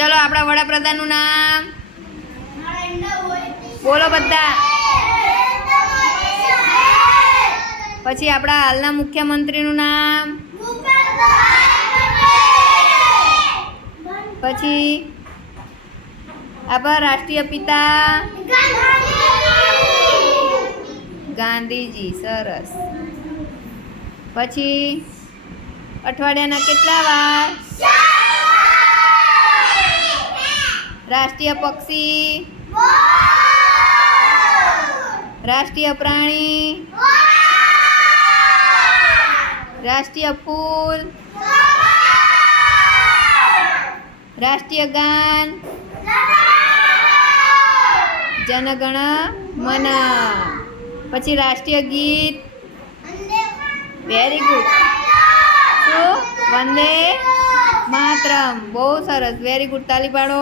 ચલો આપણા વડાપ્રધાનનું નામ બોલો બધા. પછી આપણા હાલના મુખ્યમંત્રીનું નામ. પછી આપણા રાષ્ટ્રીય પિતા ગાંધીજી. સરસ. પછી અઠવાડિયાના કેટલા વાર? રાષ્ટ્રીય પક્ષી, રાષ્ટ્રીય પ્રાણી, રાષ્ટ્રીય ફૂલ, રાષ્ટ્રીય ગાન, જનગણ મન. પછી રાષ્ટ્રીય ગીત. Very good. શું? વંદે માતરમ. બહુ સરસ. Very good. તાલી પાડો.